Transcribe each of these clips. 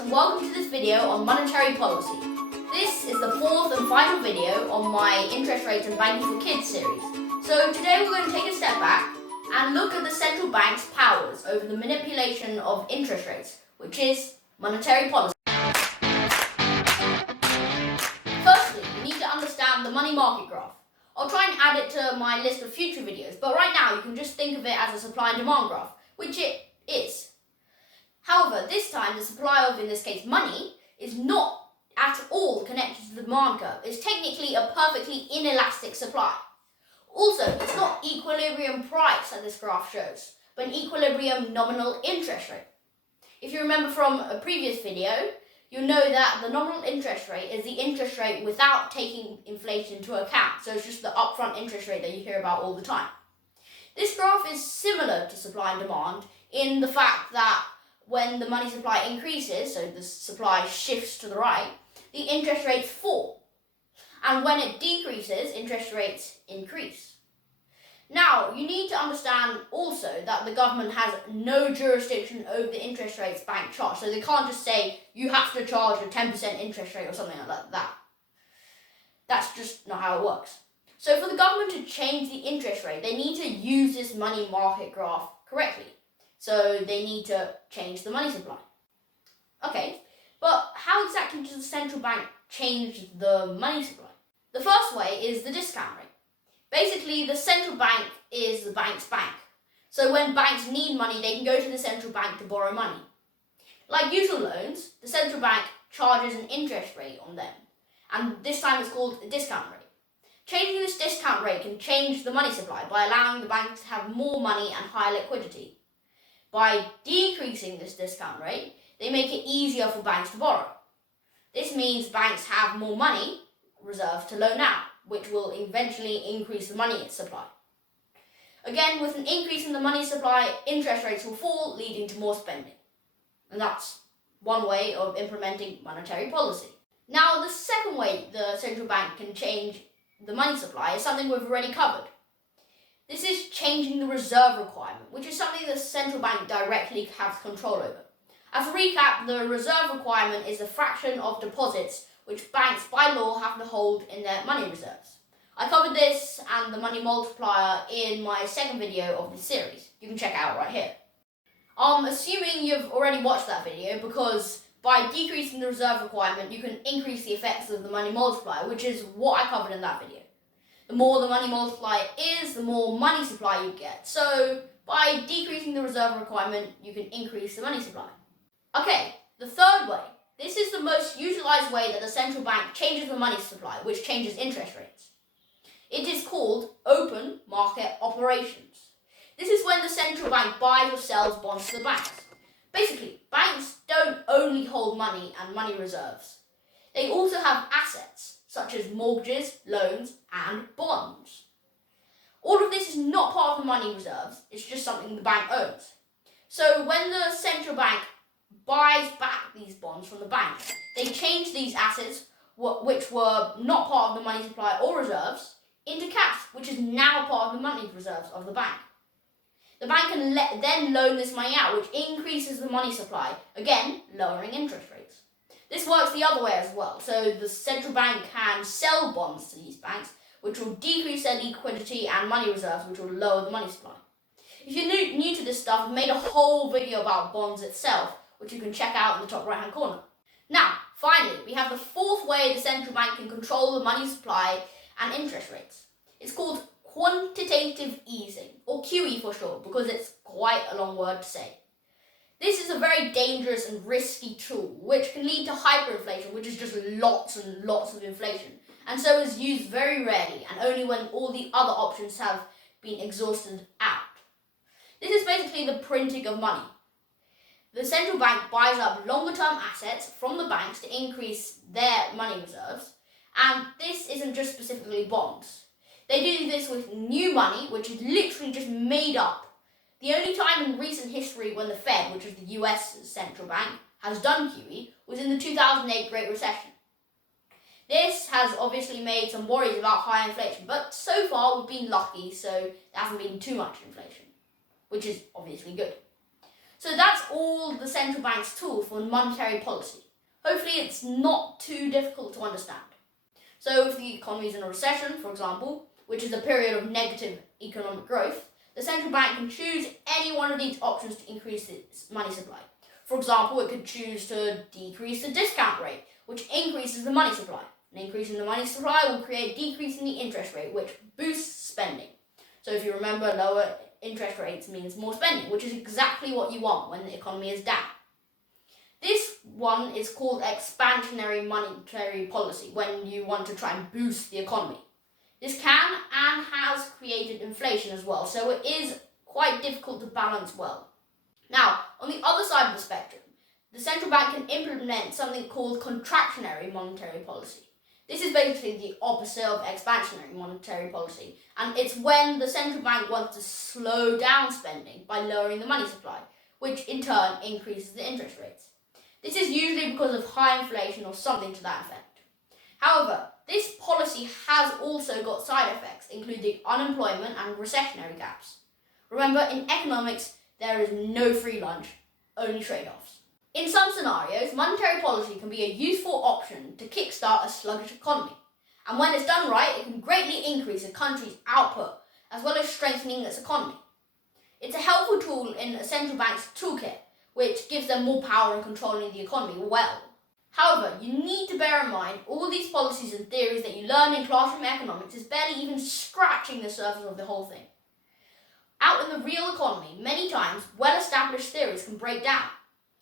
and welcome to this video on monetary policy. This is the fourth and final video on my Interest Rates and Banking for Kids series. So today we're going to take a step back and look at the central bank's powers over the manipulation of interest rates, which is monetary policy. Firstly, you need to understand the money market graph. I'll try and add it to my list of future videos, but right now you can just think of it as a supply and demand graph, which it is. However, this time the supply of, in this case, money is not at all connected to the demand curve. It's technically a perfectly inelastic supply. Also, it's not equilibrium price that this graph shows, but an equilibrium nominal interest rate. If you remember from a previous video, you'll know that the nominal interest rate is the interest rate without taking inflation into account. So it's just the upfront interest rate that you hear about all the time. This graph is similar to supply and demand in the fact that when the money supply increases, so the supply shifts to the right, the interest rates fall. And when it decreases, interest rates increase. Now, you need to understand also that the government has no jurisdiction over the interest rates banks charge. So they can't just say, you have to charge a 10% interest rate or something like that. That's just not how it works. So for the government to change the interest rate, they need to use this money market graph correctly. So they need to change the money supply. Okay, but how exactly does the central bank change the money supply? The first way is the discount rate. Basically, the central bank is the bank's bank. So when banks need money, they can go to the central bank to borrow money. Like usual loans, the central bank charges an interest rate on them. And this time it's called a discount rate. Changing this discount rate can change the money supply by allowing the bank to have more money and higher liquidity. By decreasing this discount rate, they make it easier for banks to borrow. This means banks have more money reserved to loan out, which will eventually increase the money supply. Again, with an increase in the money supply, interest rates will fall, leading to more spending. And that's one way of implementing monetary policy. Now, the second way the central bank can change the money supply is something we've already covered. This is changing the reserve requirement, which is something the central bank directly has control over. As a recap, the reserve requirement is the fraction of deposits which banks by law have to hold in their money reserves. I covered this and the money multiplier in my second video of this series. You can check it out right here. I'm assuming you've already watched that video because by decreasing the reserve requirement, you can increase the effects of the money multiplier, which is what I covered in that video. The more the money multiplier is, the more money supply you get. So by decreasing the reserve requirement, you can increase the money supply. Okay, the third way. This is the most utilized way that the central bank changes the money supply, which changes interest rates. It is called open market operations. This is when the central bank buys or sells bonds to the banks. Basically, banks don't only hold money and money reserves. They also have assets, such as mortgages, loans, and bonds. All of this is not part of the money reserves, it's just something the bank owns. So when the central bank buys back these bonds from the banks, they change these assets, which were not part of the money supply or reserves, into cash, which is now part of the money reserves of the bank. The bank can then loan this money out, which increases the money supply, again, lowering interest rates. This works the other way as well. So the central bank can sell bonds to these banks, which will decrease their liquidity and money reserves, which will lower the money supply. If you're new to this stuff, I've made a whole video about bonds itself, which you can check out in the top right hand corner. Now, finally, we have the fourth way the central bank can control the money supply and interest rates. It's called Quantitative Easing, or QE for short, because it's quite a long word to say. This is a very dangerous and risky tool, which can lead to hyperinflation, which is just lots and lots of inflation, and so is used very rarely and only when all the other options have been exhausted out. This is basically the printing of money. The central bank buys up longer-term assets from the banks to increase their money reserves, and this isn't just specifically bonds. They do this with new money, which is literally just made up. The only time in recent history when the Fed, which is the US central bank, has done QE was in the 2008 Great Recession. This has obviously made some worries about high inflation, but so far we've been lucky, so there hasn't been too much inflation, which is obviously good. So that's all the central bank's tool for monetary policy. Hopefully it's not too difficult to understand. So if the economy is in a recession, for example, which is a period of negative economic growth, the central bank can choose any one of these options to increase its money supply. For example, it could choose to decrease the discount rate, which increases the money supply. An increase in the money supply will create a decrease in the interest rate, which boosts spending. So if you remember, lower interest rates means more spending, which is exactly what you want when the economy is down. This one is called expansionary monetary policy, when you want to try and boost the economy. This can and has created inflation as well, so it is quite difficult to balance well. Now, on the other side of the spectrum, the central bank can implement something called contractionary monetary policy. This is basically the opposite of expansionary monetary policy, and it's when the central bank wants to slow down spending by lowering the money supply, which in turn increases the interest rates. This is usually because of high inflation or something to that effect. However, this policy has also got side effects, including unemployment and recessionary gaps. Remember, in economics, there is no free lunch, only trade-offs. In some scenarios, monetary policy can be a useful option to kickstart a sluggish economy. And when it's done right, it can greatly increase a country's output, as well as strengthening its economy. It's a helpful tool in a central bank's toolkit, which gives them more power in controlling the economy well. However, you need to bear in mind all these policies and theories that you learn in classroom economics is barely even scratching the surface of the whole thing. Out in the real economy, many times, well-established theories can break down.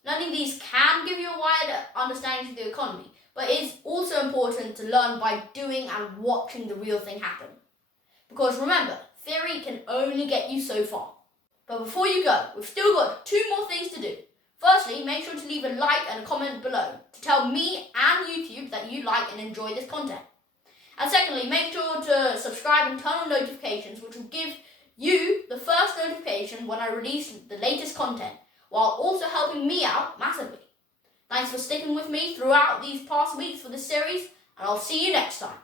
Learning these can give you a wider understanding of the economy, but it's also important to learn by doing and watching the real thing happen. Because remember, theory can only get you so far. But before you go, we've still got 2 more things to do. Firstly, make sure to leave a like and a comment below to tell me and YouTube that you like and enjoy this content. And secondly, make sure to subscribe and turn on notifications, which will give you the first notification when I release the latest content, while also helping me out massively. Thanks for sticking with me throughout these past weeks for this series, and I'll see you next time.